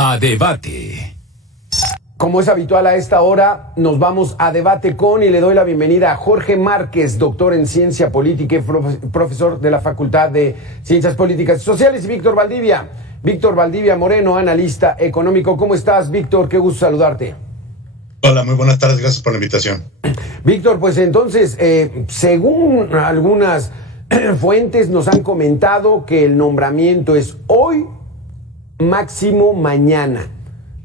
A debate. Como es habitual a esta hora, nos vamos a debate con y le doy la bienvenida a Jorge Márquez, doctor en Ciencia Política y profesor de la Facultad de Ciencias Políticas y Sociales, y Víctor Valdivia Moreno, analista económico. ¿Cómo estás, Víctor? Qué gusto saludarte. Hola, muy buenas tardes, gracias por la invitación. Víctor, pues entonces, según algunas fuentes nos han comentado que el nombramiento es hoy, máximo mañana.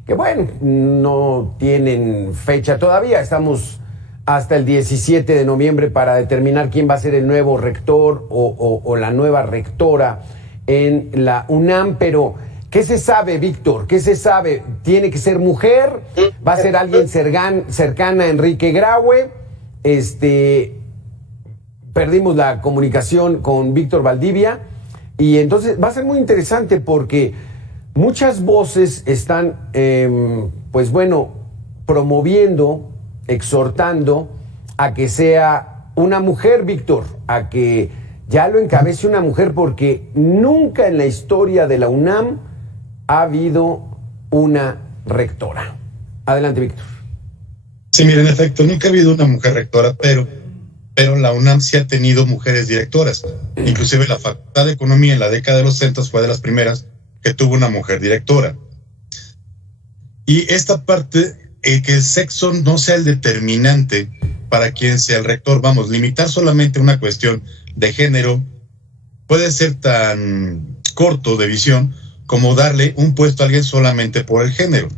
Que bueno, no tienen fecha todavía, estamos hasta el 17 de noviembre para determinar quién va a ser el nuevo rector o la nueva rectora en la UNAM, pero ¿qué se sabe, Víctor? ¿Qué se sabe? ¿Tiene que ser mujer? ¿Va a ser alguien cercana a Enrique Graue? Perdimos la comunicación con Víctor Valdivia y entonces va a ser muy interesante porque muchas voces están, promoviendo, exhortando a que sea una mujer, Víctor, a que ya lo encabece una mujer, porque nunca en la historia de la UNAM ha habido una rectora. Adelante, Víctor. Sí, mira, en efecto, nunca ha habido una mujer rectora, pero la UNAM sí ha tenido mujeres directoras. Inclusive la Facultad de Economía en la década de los 60 fue de las primeras que tuvo una mujer directora. Y esta parte, que el sexo no sea el determinante para quien sea el rector, vamos, limitar solamente una cuestión de género puede ser tan corto de visión como darle un puesto a alguien solamente por el género.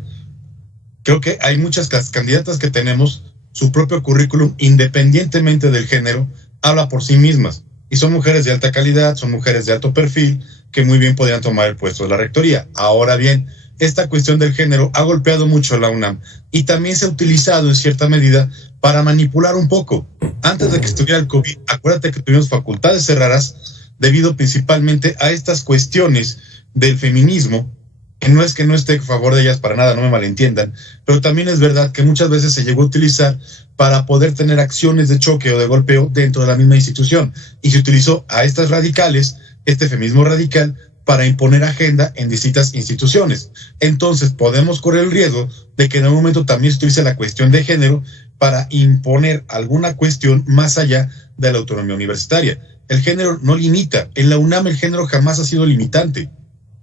Creo que hay muchas candidatas que tenemos su propio currículum, independientemente del género, habla por sí mismas. Y son mujeres de alta calidad, son mujeres de alto perfil, que muy bien podrían tomar el puesto de la rectoría. Ahora bien, esta cuestión del género ha golpeado mucho a la UNAM y también se ha utilizado en cierta medida para manipular un poco. Antes de que estuviera el COVID, acuérdate que tuvimos facultades cerradas debido principalmente a estas cuestiones del feminismo, que no es que no esté a favor de ellas para nada, no me malentiendan, pero también es verdad que muchas veces se llegó a utilizar para poder tener acciones de choque o de golpeo dentro de la misma institución, y se utilizó a estas radicales, este feminismo radical, para imponer agenda en distintas instituciones. Entonces podemos correr el riesgo de que en algún momento también se utilice la cuestión de género para imponer alguna cuestión más allá de la autonomía universitaria. El género no limita. En la UNAM el género jamás ha sido limitante.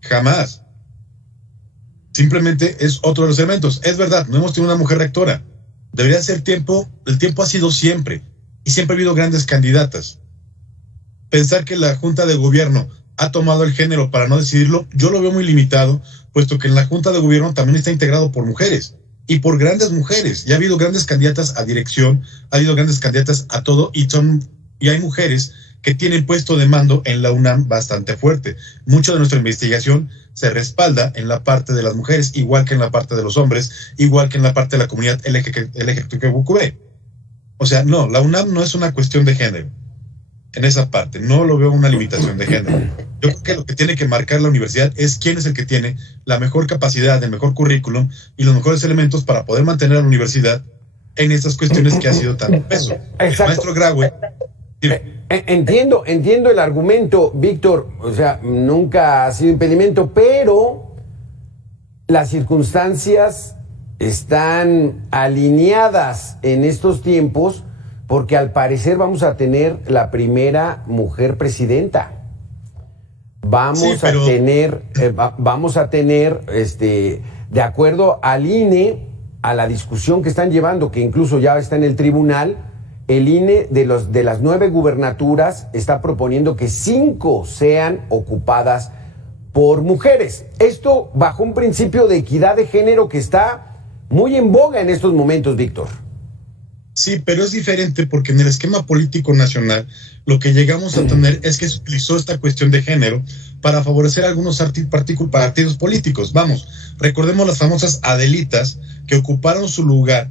Jamás. Simplemente es otro de los elementos. Es verdad, no hemos tenido una mujer rectora. Debería ser tiempo, el tiempo ha sido siempre, y siempre ha habido grandes candidatas. Pensar que la Junta de Gobierno ha tomado el género para no decidirlo, yo lo veo muy limitado, puesto que en la Junta de Gobierno también está integrado por mujeres, y por grandes mujeres. Ya ha habido grandes candidatas a dirección, ha habido grandes candidatas a todo, y hay mujeres que tienen puesto de mando en la UNAM bastante fuerte. Mucho de nuestra investigación se respalda en la parte de las mujeres, igual que en la parte de los hombres, igual que en la parte de la comunidad LGBTQ. O sea, no, la UNAM no es una cuestión de género. En esa parte, no lo veo una limitación de género. Yo creo que lo que tiene que marcar la universidad es quién es el que tiene la mejor capacidad, el mejor currículum y los mejores elementos para poder mantener a la universidad en estas cuestiones que ha sido tan peso. El maestro Graue... Entiendo el argumento, Víctor, o sea, nunca ha sido impedimento, pero las circunstancias están alineadas en estos tiempos porque al parecer vamos a tener la primera mujer presidenta. Vamos a tener, de acuerdo al INE, a la discusión que están llevando, que incluso ya está en el tribunal, el INE de las 9 gubernaturas está proponiendo que 5 sean ocupadas por mujeres. Esto bajo un principio de equidad de género que está muy en boga en estos momentos, Víctor. Sí, pero es diferente porque en el esquema político nacional lo que llegamos a tener es que se utilizó esta cuestión de género para favorecer a algunos partidos políticos. Vamos, recordemos las famosas Adelitas que ocuparon su lugar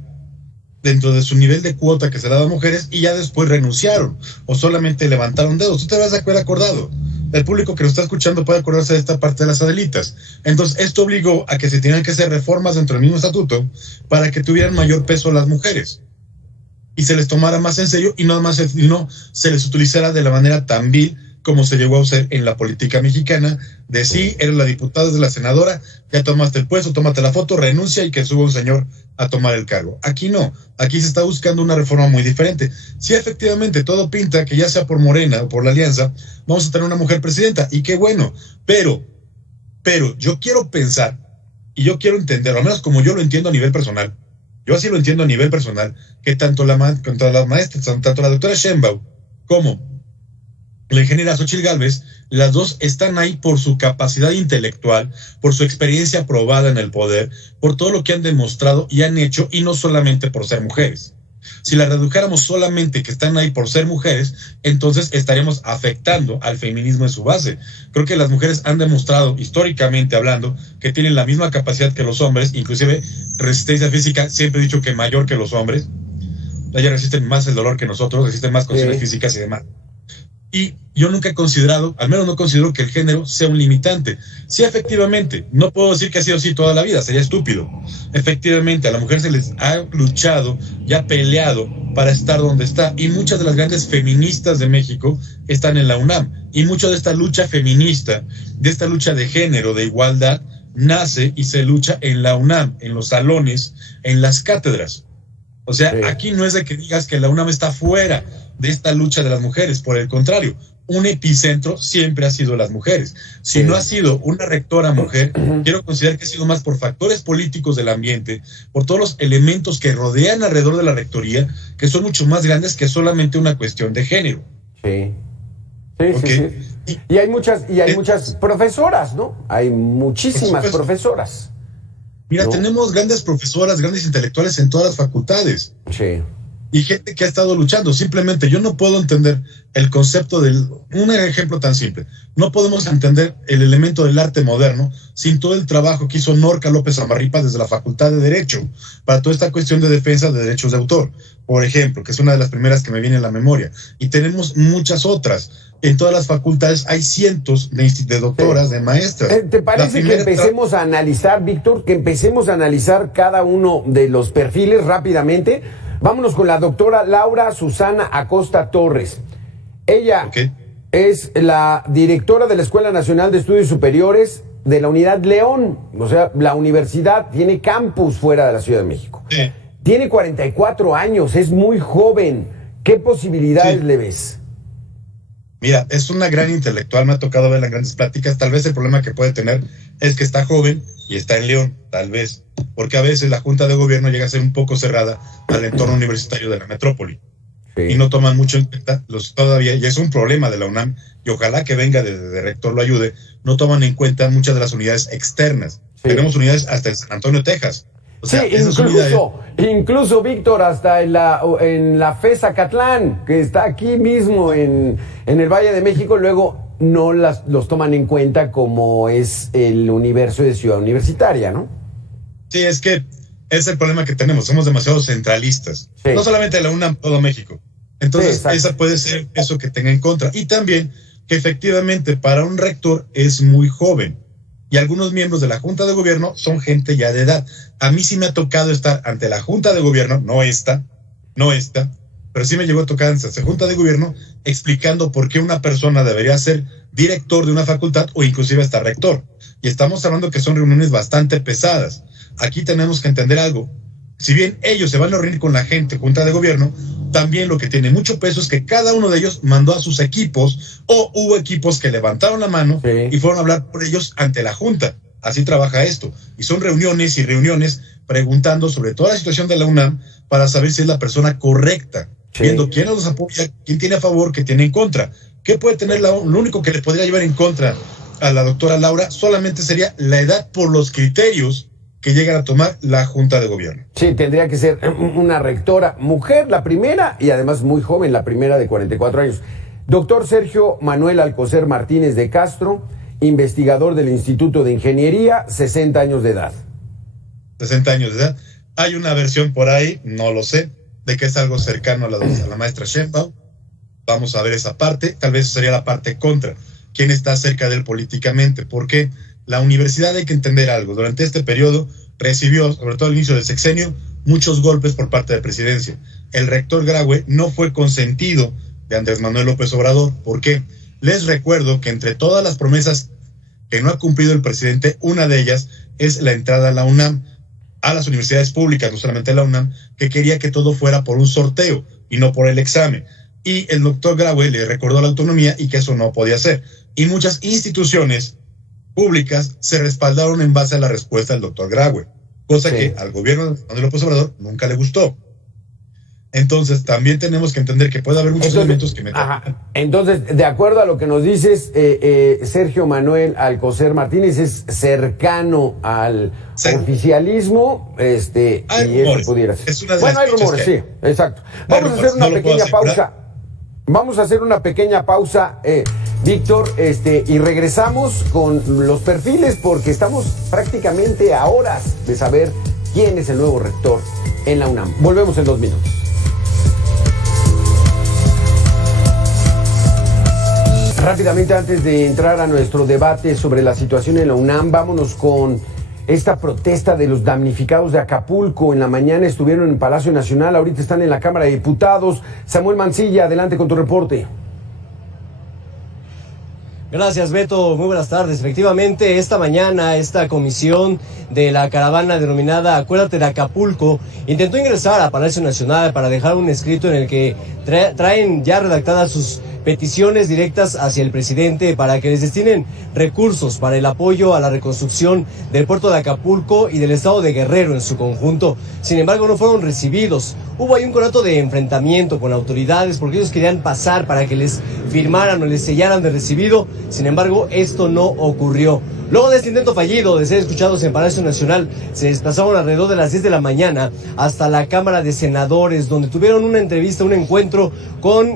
dentro de su nivel de cuota que se daba a mujeres y ya después renunciaron o solamente levantaron dedos. Tú te vas a haber acordado. El público que nos está escuchando puede acordarse de esta parte de las Adelitas. Entonces, esto obligó a que se tenían que hacer reformas dentro del mismo estatuto para que tuvieran mayor peso las mujeres y se les tomara más en serio y no se les utilizara de la manera tan vil como se llegó a usar en la política mexicana, de sí, eres la diputada, eres la senadora, ya tomaste el puesto, tómate la foto, renuncia y que suba un señor a tomar el cargo. Aquí no, aquí se está buscando una reforma muy diferente. Sí, efectivamente, todo pinta que ya sea por Morena o por la Alianza, vamos a tener una mujer presidenta, y qué bueno, pero yo quiero pensar, y yo quiero entender, al menos como yo lo entiendo a nivel personal, yo así lo entiendo a nivel personal, que tanto la maestra, tanto la doctora Sheinbaum como la ingeniera Xóchitl Gálvez, las dos están ahí por su capacidad intelectual, por su experiencia probada en el poder, por todo lo que han demostrado y han hecho, y no solamente por ser mujeres. Si las redujéramos solamente que están ahí por ser mujeres, entonces estaríamos afectando al feminismo en su base. Creo que las mujeres han demostrado, históricamente hablando, que tienen la misma capacidad que los hombres, inclusive resistencia física, siempre he dicho que mayor que los hombres. Ellas resisten más el dolor que nosotros, resisten más condiciones físicas y demás. Y yo nunca he considerado, al menos no considero que el género sea un limitante. Sí, efectivamente, no puedo decir que ha sido así toda la vida, sería estúpido. Efectivamente, a la mujer se les ha luchado y ha peleado para estar donde está. Y muchas de las grandes feministas de México están en la UNAM. Y mucho de esta lucha feminista, de esta lucha de género, de igualdad, nace y se lucha en la UNAM, en los salones, en las cátedras. O sea, aquí no es de que digas que la UNAM está fuera de esta lucha de las mujeres, por el contrario, un epicentro siempre ha sido las mujeres. Si no ha sido una rectora mujer, quiero considerar que ha sido más por factores políticos del ambiente, por todos los elementos que rodean alrededor de la rectoría, que son mucho más grandes que solamente una cuestión de género. Sí. Y hay muchas profesoras, ¿no? Hay muchísimas profesoras. Mira, tenemos grandes profesoras, grandes intelectuales en todas las facultades. Sí. Y gente que ha estado luchando. Simplemente yo no puedo entender el concepto un ejemplo tan simple. No podemos entender el elemento del arte moderno sin todo el trabajo que hizo Norca López Amarripa desde la Facultad de Derecho para toda esta cuestión de defensa de derechos de autor, por ejemplo, que es una de las primeras que me viene a la memoria. Y tenemos muchas otras. En todas las facultades hay cientos de doctoras, de maestras. ¿Te parece que empecemos a analizar, Víctor, que empecemos a analizar cada uno de los perfiles rápidamente? Vámonos con la doctora Laura Susana Acosta Torres. Ella es la directora de la Escuela Nacional de Estudios Superiores de la Unidad León. O sea, la universidad tiene campus fuera de la Ciudad de México. Sí. Tiene 44 años, es muy joven. ¿Qué posibilidades le ves? Mira, es una gran intelectual, me ha tocado verla en grandes pláticas. Tal vez el problema que puede tener es que está joven y está en León, tal vez. Porque a veces la Junta de Gobierno llega a ser un poco cerrada al entorno universitario de la metrópoli. Sí. Y no toman mucho en cuenta, todavía, y es un problema de la UNAM, y ojalá que venga de rector lo ayude, no toman en cuenta muchas de las unidades externas. Sí. Tenemos unidades hasta en San Antonio, Texas. O sea, incluso Víctor, hasta en la FES Zacatlán, que está aquí mismo en el Valle de México, luego no los toman en cuenta como es el universo de Ciudad Universitaria, ¿no? Sí, es que es el problema que tenemos, somos demasiado centralistas. Sí. No solamente la UNAM, todo México. Entonces, esa puede ser eso que tenga en contra. Y también que efectivamente para un rector es muy joven. Y algunos miembros de la Junta de Gobierno son gente ya de edad. A mí sí me ha tocado estar ante la Junta de Gobierno, no esta, pero sí me llegó a tocar ante la Junta de Gobierno explicando por qué una persona debería ser director de una facultad o inclusive hasta rector. Y estamos hablando que son reuniones bastante pesadas. Aquí tenemos que entender algo. Si bien ellos se van a reunir con la gente, Junta de Gobierno, también lo que tiene mucho peso es que cada uno de ellos mandó a sus equipos o hubo equipos que levantaron la mano y fueron a hablar por ellos ante la Junta. Así trabaja esto. Y son reuniones y reuniones preguntando sobre toda la situación de la UNAM para saber si es la persona correcta. Viendo quién los apoya, quién tiene a favor, quién tiene en contra. ¿Qué puede tener lo único que le podría llevar en contra a la doctora Laura? Solamente sería la edad por los criterios que llegan a tomar la Junta de Gobierno. Sí, tendría que ser una rectora mujer, la primera, y además muy joven, la primera de 44 años. Doctor Sergio Manuel Alcocer Martínez de Castro, investigador del Instituto de Ingeniería, 60 años de edad. 60 años de edad. Hay una versión por ahí, no lo sé, de que es algo cercano a la maestra Sheinbaum. Vamos a ver esa parte, tal vez sería la parte contra. ¿Quién está cerca de él políticamente? Porque la universidad, hay que entender algo, durante este periodo recibió, sobre todo al inicio del sexenio, muchos golpes por parte de la presidencia. El rector Graue no fue consentido de Andrés Manuel López Obrador. ¿Por qué? Les recuerdo que entre todas las promesas que no ha cumplido el presidente, una de ellas es la entrada a la UNAM, a las universidades públicas, no solamente la UNAM, que quería que todo fuera por un sorteo y no por el examen. Y el doctor Graue le recordó la autonomía y que eso no podía ser. Y muchas instituciones públicas se respaldaron en base a la respuesta del doctor Graue, cosa que al gobierno de López Obrador nunca le gustó. Entonces, también tenemos que entender que puede haber muchos elementos que meter. Entonces, de acuerdo a lo que nos dices, Sergio Manuel Alcocer Martínez es cercano al oficialismo, y rumores. eso pudiera ser. Es una de bueno, las hay rumores, sí, exacto. Vamos a hacer una pequeña pausa. Vamos a hacer una pequeña pausa, Víctor, y regresamos con los perfiles, porque estamos prácticamente a horas de saber quién es el nuevo rector en la UNAM. Volvemos en 2 minutos. Rápidamente, antes de entrar a nuestro debate sobre la situación en la UNAM, vámonos con esta protesta de los damnificados de Acapulco. En la mañana estuvieron en Palacio Nacional, ahorita están en la Cámara de Diputados. Samuel Mancilla, adelante con tu reporte. Gracias, Beto. Muy buenas tardes. Efectivamente, esta mañana esta comisión de la caravana denominada Acuérdate de Acapulco intentó ingresar a Palacio Nacional para dejar un escrito en el que traen ya redactadas sus peticiones directas hacia el presidente para que les destinen recursos para el apoyo a la reconstrucción del puerto de Acapulco y del estado de Guerrero en su conjunto. Sin embargo, no fueron recibidos. Hubo ahí un conato de enfrentamiento con autoridades porque ellos querían pasar para que les firmaran o les sellaran de recibido. Sin embargo, esto no ocurrió. Luego de este intento fallido de ser escuchados en Palacio Nacional, se desplazaron alrededor de las 10 de la mañana hasta la Cámara de Senadores, donde tuvieron una entrevista, un encuentro con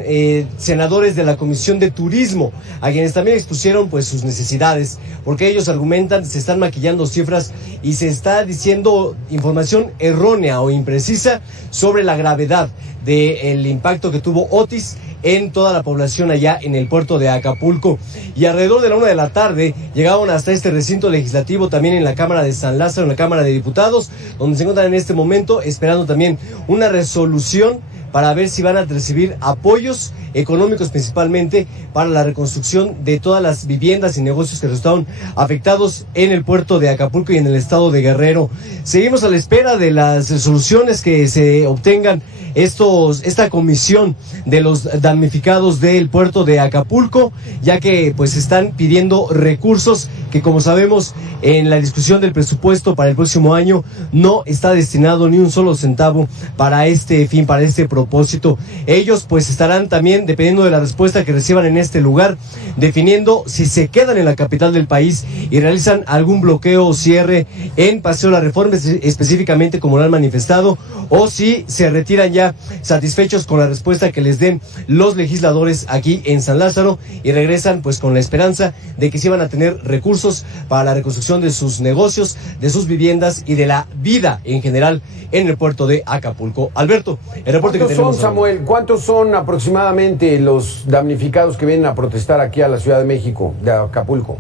senadores de la Comisión de Turismo, a quienes también expusieron pues sus necesidades, porque ellos argumentan, se están maquillando cifras y se está diciendo información errónea o imprecisa sobre la gravedad del impacto que tuvo Otis en toda la población allá en el puerto de Acapulco. Y alrededor de la 1 de la tarde llegaron hasta este recinto legislativo, también en la Cámara de San Lázaro, en la Cámara de Diputados, donde se encuentran en este momento esperando también una resolución para ver si van a recibir apoyos económicos principalmente para la reconstrucción de todas las viviendas y negocios que resultaron afectados en el puerto de Acapulco y en el estado de Guerrero. Seguimos a la espera de las resoluciones que se obtengan esta comisión de los damnificados del puerto de Acapulco, ya que pues están pidiendo recursos que, como sabemos, en la discusión del presupuesto para el próximo año no está destinado ni un solo centavo para este fin, para este propósito. Ellos pues estarán también, dependiendo de la respuesta que reciban en este lugar, definiendo si se quedan en la capital del país y realizan algún bloqueo o cierre en Paseo La Reforma, específicamente como lo han manifestado, o si se retiran ya satisfechos con la respuesta que les den los legisladores aquí en San Lázaro y regresan pues con la esperanza de que sí van a tener recursos para la reconstrucción de sus negocios, de sus viviendas y de la vida en general en el puerto de Acapulco. Alberto, el reporte que tenemos. ¿Cuántos son, Samuel? ¿Cuántos son aproximadamente los damnificados que vienen a protestar aquí a la Ciudad de México, de Acapulco?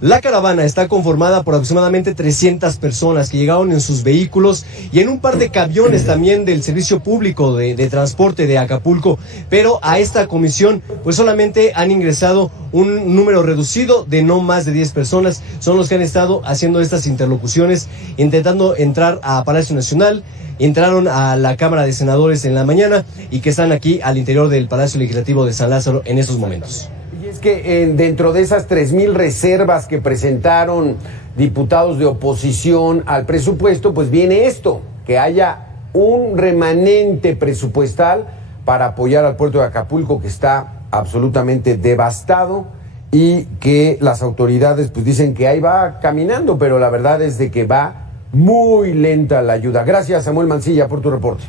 La caravana está conformada por aproximadamente 300 personas que llegaron en sus vehículos y en un par de camiones también del servicio público de transporte de Acapulco, pero a esta comisión pues solamente han ingresado un número reducido de no más de 10 personas, son los que han estado haciendo estas interlocuciones, intentando entrar a Palacio Nacional. Entraron a la Cámara de Senadores en la mañana y que están aquí al interior del Palacio Legislativo de San Lázaro en estos momentos. Es que dentro de esas 3,000 reservas que presentaron diputados de oposición al presupuesto, pues viene esto, que haya un remanente presupuestal para apoyar al puerto de Acapulco, que está absolutamente devastado, y que las autoridades pues dicen que ahí va caminando, pero la verdad es de que va muy lenta la ayuda. Gracias, Samuel Mancilla, por tu reporte.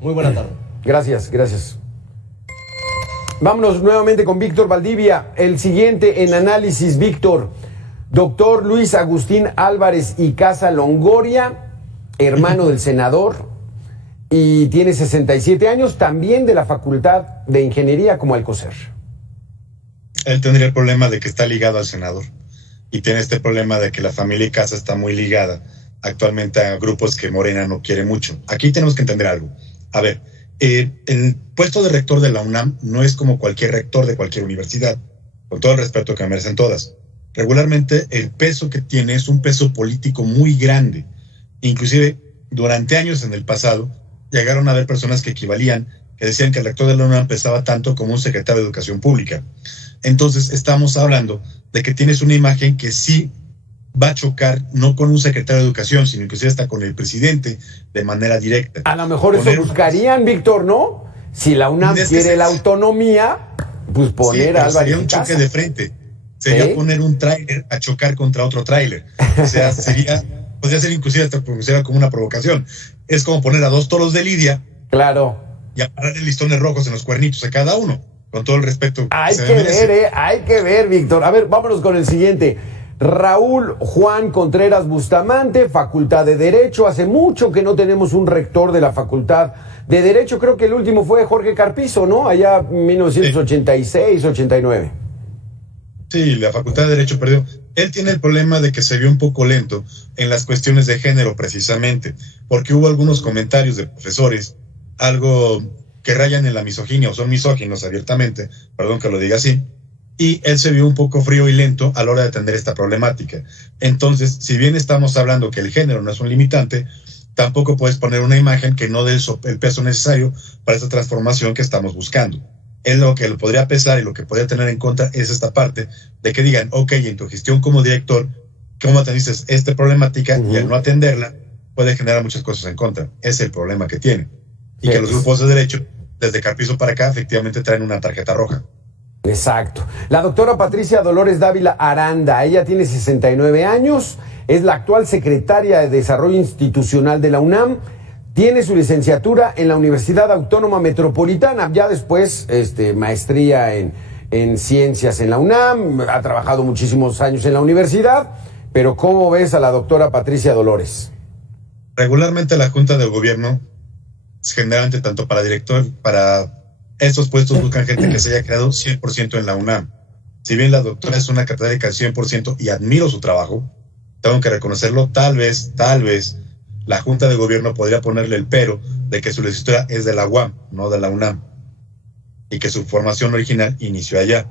Muy buena tarde. Gracias. Vámonos nuevamente con Víctor Valdivia. El siguiente en análisis, Víctor. Doctor Luis Agustín Álvarez y Casa Longoria, hermano del senador, y tiene 67 años, también de la Facultad de Ingeniería como Alcocer. Él tendría el problema de que está ligado al senador y tiene este problema de que la familia y Casa está muy ligada actualmente a grupos que Morena no quiere mucho. Aquí tenemos que entender algo. A ver, el puesto de rector de la UNAM no es como cualquier rector de cualquier universidad, con todo el respeto que merecen todas. Regularmente el peso que tiene es un peso político muy grande. Inclusive durante años en el pasado llegaron a haber personas que equivalían, que decían que el rector de la UNAM pesaba tanto como un secretario de Educación Pública. Entonces estamos hablando de que tienes una imagen que sí va a chocar no con un secretario de Educación, sino inclusive hasta con el presidente de manera directa. A lo mejor eso buscarían, Víctor, ¿no? Si la UNAM quiere la autonomía, pues poner a Álvarez sería un choque de frente. Sería poner un tráiler a chocar contra otro tráiler. O sea, podría ser inclusive hasta como una provocación. Es como poner a dos toros de lidia. Claro. Y amarrarle listones rojos en los cuernitos a cada uno. Con todo el respeto. Hay que ver, Víctor. A ver, vámonos con el siguiente. Raúl Juan Contreras Bustamante, Facultad de Derecho. Hace mucho que no tenemos un rector de la Facultad de Derecho. Creo que el último fue Jorge Carpizo, ¿no? Allá en 1986, 89. Sí, la Facultad de Derecho perdió. Él tiene el problema de que se vio un poco lento en las cuestiones de género, precisamente, porque hubo algunos comentarios de profesores, algo que rayan en la misoginia o son misóginos abiertamente, perdón que lo diga así, y él se vio un poco frío y lento a la hora de atender esta problemática. Entonces, si bien estamos hablando que el género no es un limitante, tampoco puedes poner una imagen que no dé el peso necesario para esta transformación que estamos buscando. Es lo que lo podría pesar y lo que podría tener en contra es esta parte de que digan, ok, en tu gestión como director, ¿cómo atendiste esta problemática? Y al no atenderla, puede generar muchas cosas en contra. Ese es el problema que tiene. Y que los grupos de derecho, desde Carpizo para acá, efectivamente traen una tarjeta roja. Exacto. La doctora Patricia Dolores Dávila Aranda, ella tiene 69 años, es la actual secretaria de Desarrollo Institucional de la UNAM, tiene su licenciatura en la Universidad Autónoma Metropolitana, ya después maestría en ciencias en la UNAM, ha trabajado muchísimos años en la universidad, pero ¿cómo ves a la doctora Patricia Dolores? Regularmente la Junta de Gobierno, generalmente tanto para director, para estos puestos buscan gente que se haya creado 100% en la UNAM. Si bien la doctora es una catedrática al 100% y admiro su trabajo, tengo que reconocerlo, tal vez, la Junta de Gobierno podría ponerle el pero de que su licenciatura es de la UAM, no de la UNAM, y que su formación original inició allá.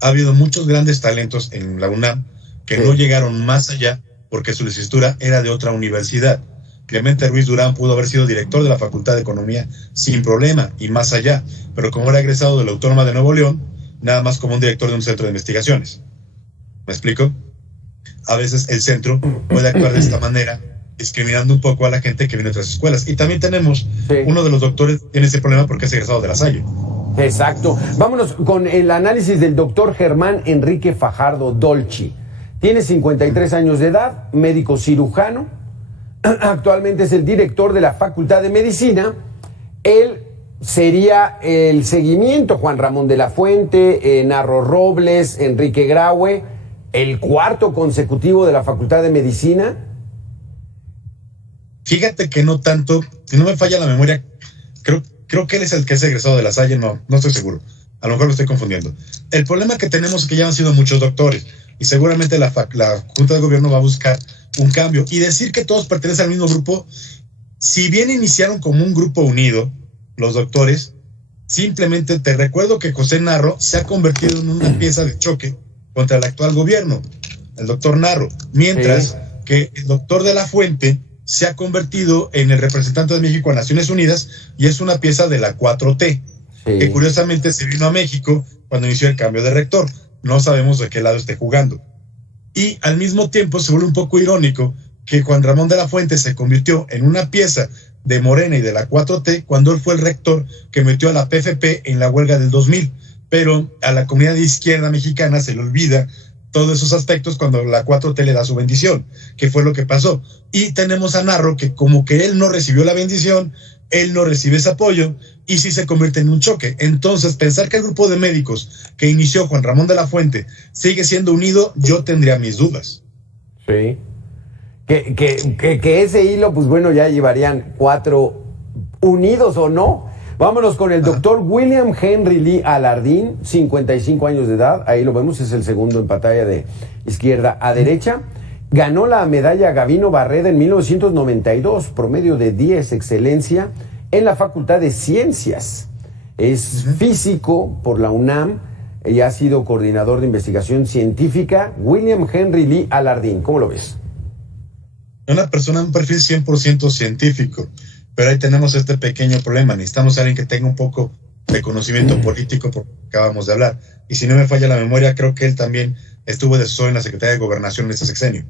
Ha habido muchos grandes talentos en la UNAM que no llegaron más allá porque su licenciatura era de otra universidad. Clemente Ruiz Durán pudo haber sido director de la Facultad de Economía sin problema y más allá, pero como era egresado de la Autónoma de Nuevo León, nada más como un director de un centro de investigaciones. ¿Me explico? A veces el centro puede actuar de esta manera, discriminando un poco a la gente que viene de otras escuelas. Y también tenemos uno de los doctores que tiene ese problema porque es egresado de La Salle. Exacto. Vámonos con el análisis del doctor Germán Enrique Fajardo Dolci. Tiene 53 años de edad, médico cirujano. Actualmente es el director de la Facultad de Medicina. Él sería el seguimiento, Juan Ramón de la Fuente, Narro Robles, Enrique Graue, el cuarto consecutivo de la Facultad de Medicina. Fíjate que no tanto, si no me falla la memoria, creo que él es el que es egresado de La Salle, no estoy seguro. A lo mejor lo estoy confundiendo. El problema que tenemos es que ya han sido muchos doctores y seguramente la Junta de Gobierno va a buscar un cambio. Y decir que todos pertenecen al mismo grupo, si bien iniciaron como un grupo unido, los doctores, simplemente te recuerdo que José Narro se ha convertido en una pieza de choque contra el actual gobierno, el doctor Narro, mientras que el doctor de la Fuente se ha convertido en el representante de México a Naciones Unidas y es una pieza de la 4T, que curiosamente se vino a México cuando inició el cambio de rector. No sabemos de qué lado esté jugando. Y al mismo tiempo se vuelve un poco irónico que Juan Ramón de la Fuente se convirtió en una pieza de Morena y de la 4T cuando él fue el rector que metió a la PFP en la huelga del 2000. Pero a la comunidad de izquierda mexicana se le olvida todos esos aspectos cuando la 4T le da su bendición, que fue lo que pasó. Y tenemos a Narro que como que él no recibió la bendición, él no recibe ese apoyo y sí se convierte en un choque. Entonces, pensar que el grupo de médicos que inició Juan Ramón de la Fuente sigue siendo unido, yo tendría mis dudas. Sí. Que ese hilo, pues bueno, ya llevarían 4 unidos o no. Vámonos con el doctor William Henry Lee Alardín, 55 años de edad, ahí lo vemos, es el segundo en pantalla de izquierda a derecha. Ganó la medalla Gavino Barreda en 1992, promedio de 10, excelencia, en la Facultad de Ciencias. Es físico por la UNAM y ha sido coordinador de investigación científica. William Henry Lee Alardín, ¿cómo lo ves? Una persona, un perfil 100% científico, pero ahí tenemos este pequeño problema. Necesitamos a alguien que tenga un poco de conocimiento político, porque acabamos de hablar. Y si no me falla la memoria, creo que él también estuvo de asesor en la Secretaría de Gobernación en este sexenio.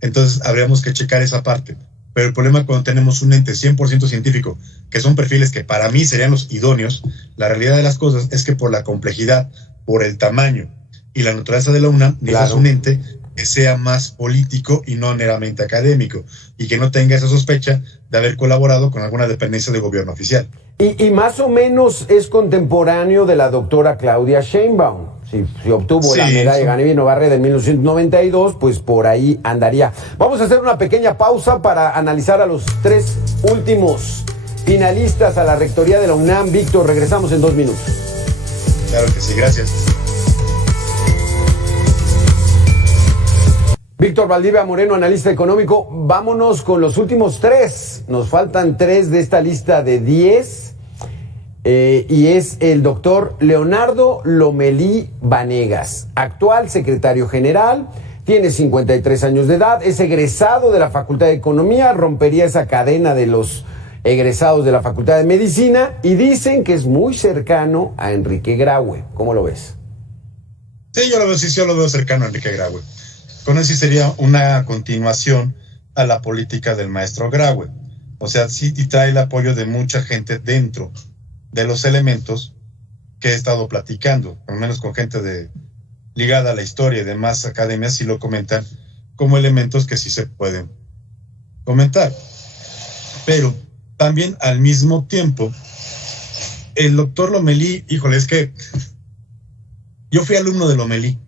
Entonces, habríamos que checar esa parte. Pero el problema cuando tenemos un ente 100% científico, que son perfiles que para mí serían los idóneos, la realidad de las cosas es que por la complejidad, por el tamaño y la naturaleza de la UNAM, necesitas un ente que sea más político y no meramente académico, y que no tenga esa sospecha de haber colaborado con alguna dependencia de gobierno oficial. Y más o menos es contemporáneo de la doctora Claudia Sheinbaum. Si obtuvo la medalla Ganivino Barreda en 1992, pues por ahí andaría. Vamos a hacer una pequeña pausa para analizar a los 3 últimos finalistas a la rectoría de la UNAM. Víctor, regresamos en 2 minutos. Claro que sí, gracias. Víctor Valdivia Moreno, analista económico. Vámonos con los últimos 3. Nos faltan 3 de esta lista de 10. Y es el doctor Leonardo Lomelí Vanegas, actual secretario general, tiene 53 años de edad, es egresado de la Facultad de Economía, rompería esa cadena de los egresados de la Facultad de Medicina, y dicen que es muy cercano a Enrique Graue. ¿Cómo lo ves? Sí, yo lo veo cercano a Enrique Graue. Con él sí sería una continuación a la política del maestro Graue. O sea, sí trae el apoyo de mucha gente dentro de los elementos que he estado platicando, al menos con gente ligada a la historia y demás academias, sí lo comentan como elementos que sí se pueden comentar. Pero también al mismo tiempo, el doctor Lomelí, híjole, es que yo fui alumno de Lomelí.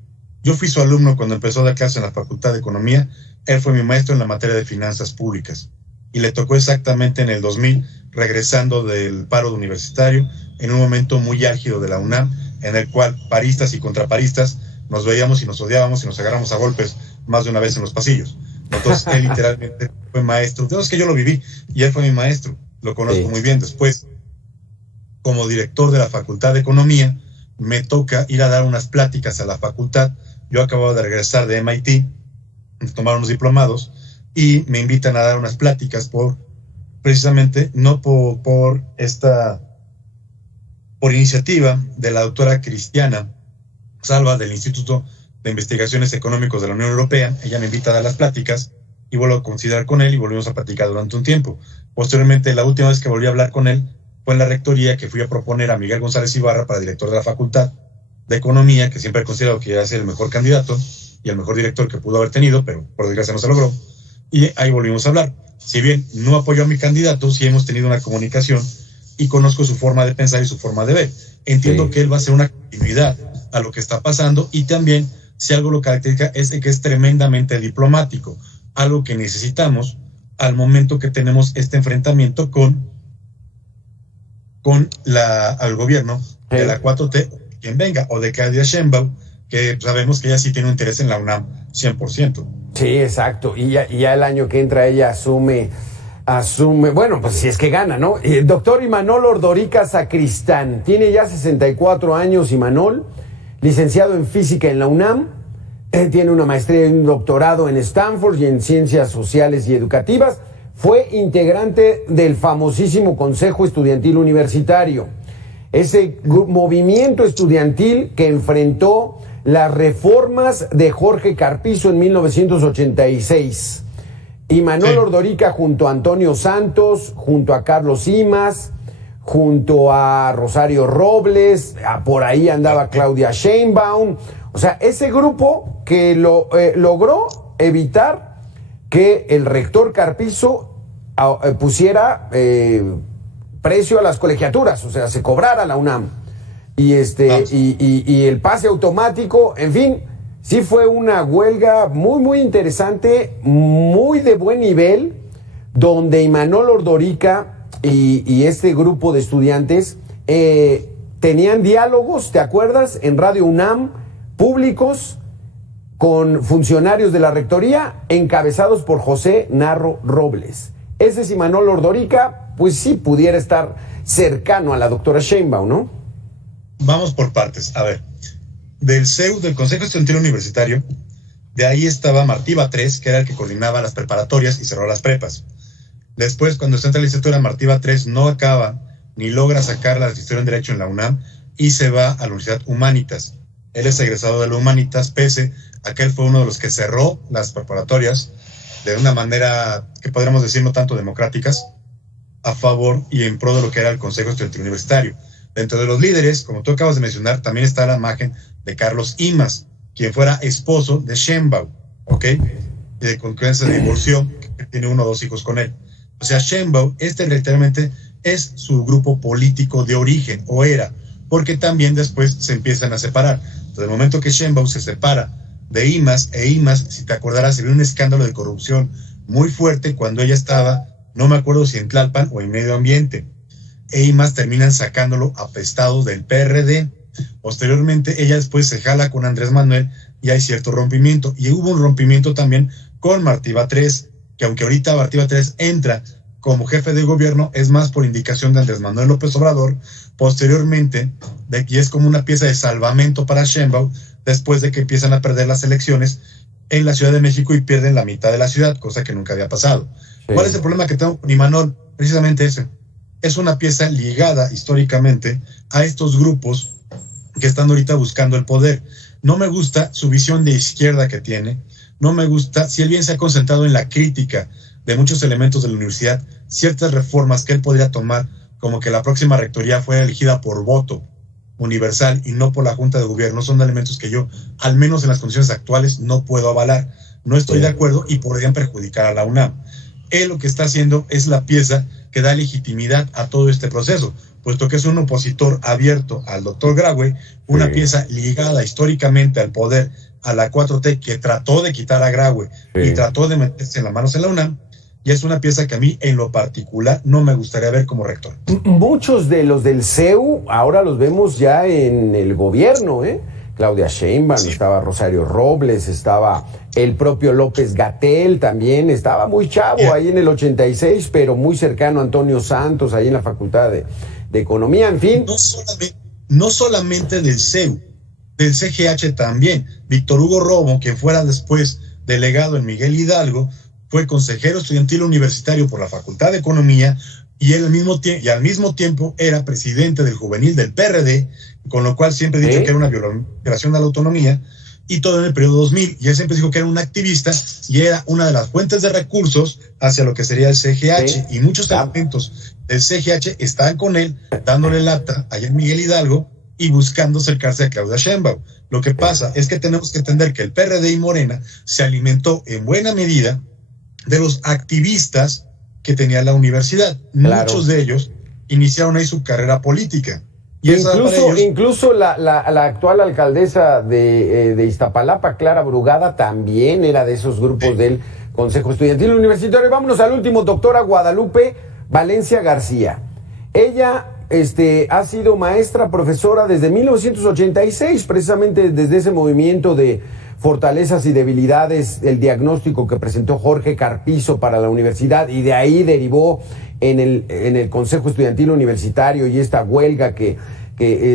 Yo fui su alumno cuando empezó a dar clase en la Facultad de Economía. Él fue mi maestro en la materia de finanzas públicas. Y le tocó exactamente en el 2000, regresando del paro universitario, en un momento muy álgido de la UNAM, en el cual paristas y contraparistas nos veíamos y nos odiábamos y nos agarramos a golpes más de una vez en los pasillos. Entonces, él literalmente fue maestro. Entonces, que yo lo viví y él fue mi maestro. Lo conozco muy bien. Después, como director de la Facultad de Economía, me toca ir a dar unas pláticas a la facultad. Yo acababa de regresar de MIT, tomar unos diplomados, y me invitan a dar unas pláticas precisamente, no por iniciativa de la doctora Cristiana Salva del Instituto de Investigaciones Económicos de la Unión Europea. Ella me invita a dar las pláticas y vuelvo a considerar con él y volvimos a platicar durante un tiempo. Posteriormente, la última vez que volví a hablar con él fue en la rectoría, que fui a proponer a Miguel González Ibarra para director de la Facultad de Economía, que siempre he considerado que iba a ser el mejor candidato y el mejor director que pudo haber tenido, pero por desgracia no se logró. Y ahí volvimos a hablar. Si bien no apoyó a mi candidato, sí hemos tenido una comunicación y conozco su forma de pensar y su forma de ver. Entiendo que él va a ser una continuidad a lo que está pasando, y también, si algo lo caracteriza, es que es tremendamente diplomático, algo que necesitamos al momento que tenemos este enfrentamiento con al gobierno de la 4T, quien venga, o de Claudia Sheinbaum, que sabemos que ella sí tiene un interés en la UNAM 100%. Sí, exacto. Y ya el año que entra ella asume, bueno, pues si es que gana, ¿no? El doctor Imanol Ordorica Sacristán, tiene ya 64 años Imanol, licenciado en física en la UNAM, tiene una maestría y un doctorado en Stanford y en ciencias sociales y educativas, fue integrante del famosísimo Consejo Estudiantil Universitario, ese movimiento estudiantil que enfrentó las reformas de Jorge Carpizo en 1986. Imanol Ordorica junto a Antonio Santos, junto a Carlos Imas, junto a Rosario Robles, por ahí andaba Claudia Sheinbaum. O sea, ese grupo que logró evitar que el rector Carpizo pusiera precio a las colegiaturas, o sea, se cobrara la UNAM. Y el pase automático, en fin, sí fue una huelga muy, muy interesante, muy de buen nivel, donde Imanol Ordorica y este grupo de estudiantes tenían diálogos, ¿te acuerdas? En Radio UNAM, públicos, con funcionarios de la rectoría, encabezados por José Narro Robles. Ese es Imanol Ordorica, pues sí pudiera estar cercano a la doctora Sheinbaum, ¿no? Vamos por partes. A ver, del CEU, del Consejo Estudiantil Universitario, de ahí estaba Martí Batres, que era el que coordinaba las preparatorias y cerró las prepas. Después, cuando está en la licenciatura, Martí Batres no acaba ni logra sacar la licenciatura en Derecho en la UNAM y se va a la Universidad Humanitas. Él es egresado de la Humanitas, pese a que él fue uno de los que cerró las preparatorias de una manera que podríamos decir no tanto democráticas, a favor y en pro de lo que era el Consejo Estudiantil Universitario. Dentro de los líderes, como tú acabas de mencionar, también está la imagen de Carlos Imaz, quien fuera esposo de Sheinbaum, ¿ok? Y con quien se divorció, que tiene 1 o 2 hijos con él. O sea, Sheinbaum, literalmente es su grupo político de origen, o era, porque también después se empiezan a separar. Desde el momento que Sheinbaum se separa de Imaz, si te acordarás, se vio un escándalo de corrupción muy fuerte cuando ella estaba, no me acuerdo si en Tlalpan o en Medio Ambiente. Imaz terminan sacándolo apestado del PRD. Posteriormente, ella después se jala con Andrés Manuel y hay cierto rompimiento. Y hubo un rompimiento también con Martí Batres, que aunque ahorita Martí Batres entra como jefe de gobierno, es más por indicación de Andrés Manuel López Obrador, posteriormente, y es como una pieza de salvamento para Sheinbaum, después de que empiezan a perder las elecciones en la Ciudad de México y pierden la mitad de la ciudad, cosa que nunca había pasado. Sí. ¿Cuál es el problema que tengo con Imanol? Precisamente ese. Es una pieza ligada históricamente a estos grupos que están ahorita buscando el poder. No me gusta su visión de izquierda que tiene, no me gusta, si él bien se ha concentrado en la crítica de muchos elementos de la universidad, ciertas reformas que él podría tomar, como que la próxima rectoría fuera elegida por voto universal y no por la Junta de Gobierno, son elementos que yo, al menos en las condiciones actuales, no puedo avalar. No estoy de acuerdo y podrían perjudicar a la UNAM. Él lo que está haciendo es la pieza que da legitimidad a todo este proceso, puesto que es un opositor abierto al doctor Graue, una pieza ligada históricamente al poder, a la 4T, que trató de quitar a Graue y trató de meterse en las manos en la UNAM, y es una pieza que a mí, en lo particular, no me gustaría ver como rector. Muchos de los del CEU ahora los vemos ya en el gobierno, ¿eh? Claudia Sheinbaum, estaba Rosario Robles, estaba el propio López-Gatell también, estaba muy chavo ahí en el 86, pero muy cercano a Antonio Santos, ahí en la Facultad de Economía, en fin. No solamente del CEU, del CGH también. Víctor Hugo Romo, quien fuera después delegado en Miguel Hidalgo, fue consejero estudiantil universitario por la Facultad de Economía y él al mismo tiempo era presidente del juvenil del PRD, con lo cual siempre he dicho que era una violación de la autonomía, y todo en el periodo 2000, y él siempre dijo que era un activista y era una de las fuentes de recursos hacia lo que sería el CGH, y muchos elementos del CGH estaban con él, dándole lata allá en Miguel Hidalgo y buscando acercarse a Claudia Sheinbaum. Lo que pasa es que tenemos que entender que el PRD y Morena se alimentó en buena medida de los activistas que tenía la universidad. Claro. Muchos de ellos iniciaron ahí su carrera política. Y incluso la actual alcaldesa de Iztapalapa, Clara Brugada, también era de esos grupos del Consejo Estudiantil Universitario. Vámonos al último, doctora Guadalupe Valencia García. Ella ha sido maestra, profesora desde 1986, precisamente desde ese movimiento de fortalezas y debilidades, el diagnóstico que presentó Jorge Carpizo para la universidad, y de ahí derivó en el Consejo Estudiantil Universitario y esta huelga que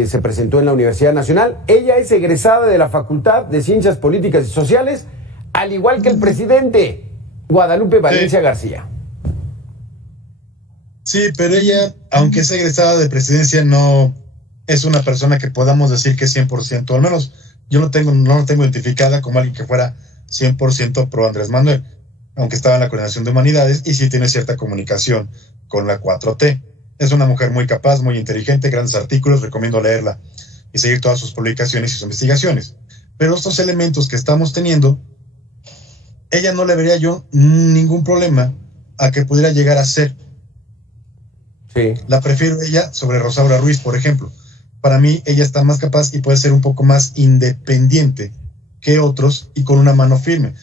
se presentó en la Universidad Nacional. Ella es egresada de la Facultad de Ciencias Políticas y Sociales, al igual que el presidente, Guadalupe Valencia García. Sí, pero ella, aunque es egresada de presidencia, no es una persona que podamos decir que es 100%, al menos yo no la tengo identificada como alguien que fuera 100% pro Andrés Manuel, aunque estaba en la Coordinación de Humanidades y sí tiene cierta comunicación con la 4T. Es una mujer muy capaz, muy inteligente, grandes artículos, recomiendo leerla y seguir todas sus publicaciones y sus investigaciones. Pero estos elementos que estamos teniendo, ella no le vería yo ningún problema a que pudiera llegar a ser. Sí. La prefiero ella sobre Rosaura Ruiz, por ejemplo. Para mí, ella está más capaz y puede ser un poco más independiente que otros y con una mano firme.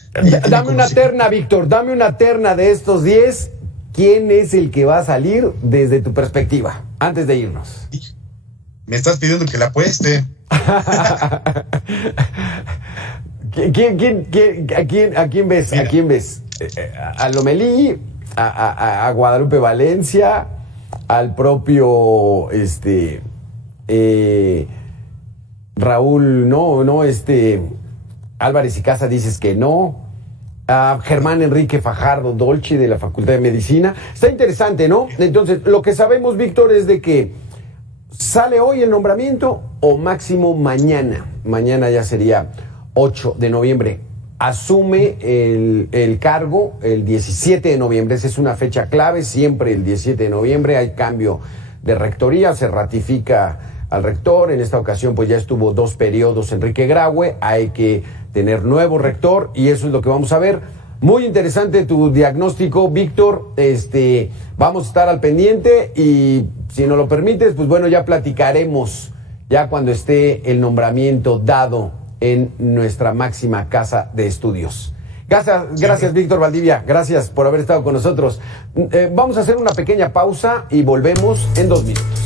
Dame una terna, Víctor, dame una terna de estos 10. ¿Quién es el que va a salir desde tu perspectiva, antes de irnos? Me estás pidiendo que la apueste. ¿A quién ves? Mira. ¿A quién ves? ¿A Lomelí? ¿A Guadalupe Valencia? al propio Raúl, no, Álvarez y Casa dices que no. A Germán Enrique Fajardo Dolci de la Facultad de Medicina. Está interesante, ¿no? Entonces, lo que sabemos, Víctor, es de que sale hoy el nombramiento o máximo mañana. Mañana ya sería 8 de noviembre. Asume el cargo el 17 de noviembre. Esa es una fecha clave, siempre el 17 de noviembre hay cambio de rectoría, se ratifica al rector. En esta ocasión pues ya estuvo 2 periodos Enrique Graue, hay que tener nuevo rector y eso es lo que vamos a ver. Muy interesante tu diagnóstico, Víctor. Vamos a estar al pendiente y si nos lo permites, pues bueno, ya platicaremos ya cuando esté el nombramiento dado en nuestra máxima casa de estudios. Gracias, Víctor Valdivia. Gracias por haber estado con nosotros. Vamos a hacer una pequeña pausa y volvemos en 2 minutos.